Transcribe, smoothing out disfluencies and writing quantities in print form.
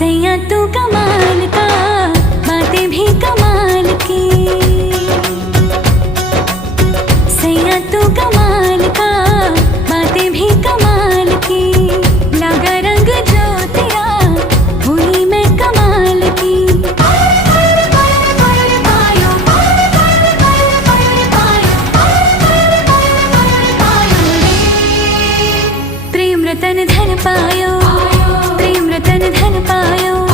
सैया तू कमाल का, बातें भी कमाल की। सैया तू कमाल का, बातें भी कमाल की। लगा रंग जो तेरा, हुई मैं कमाल की। प्रेम रतन धन पायो, प्रेम रतन धन पायो।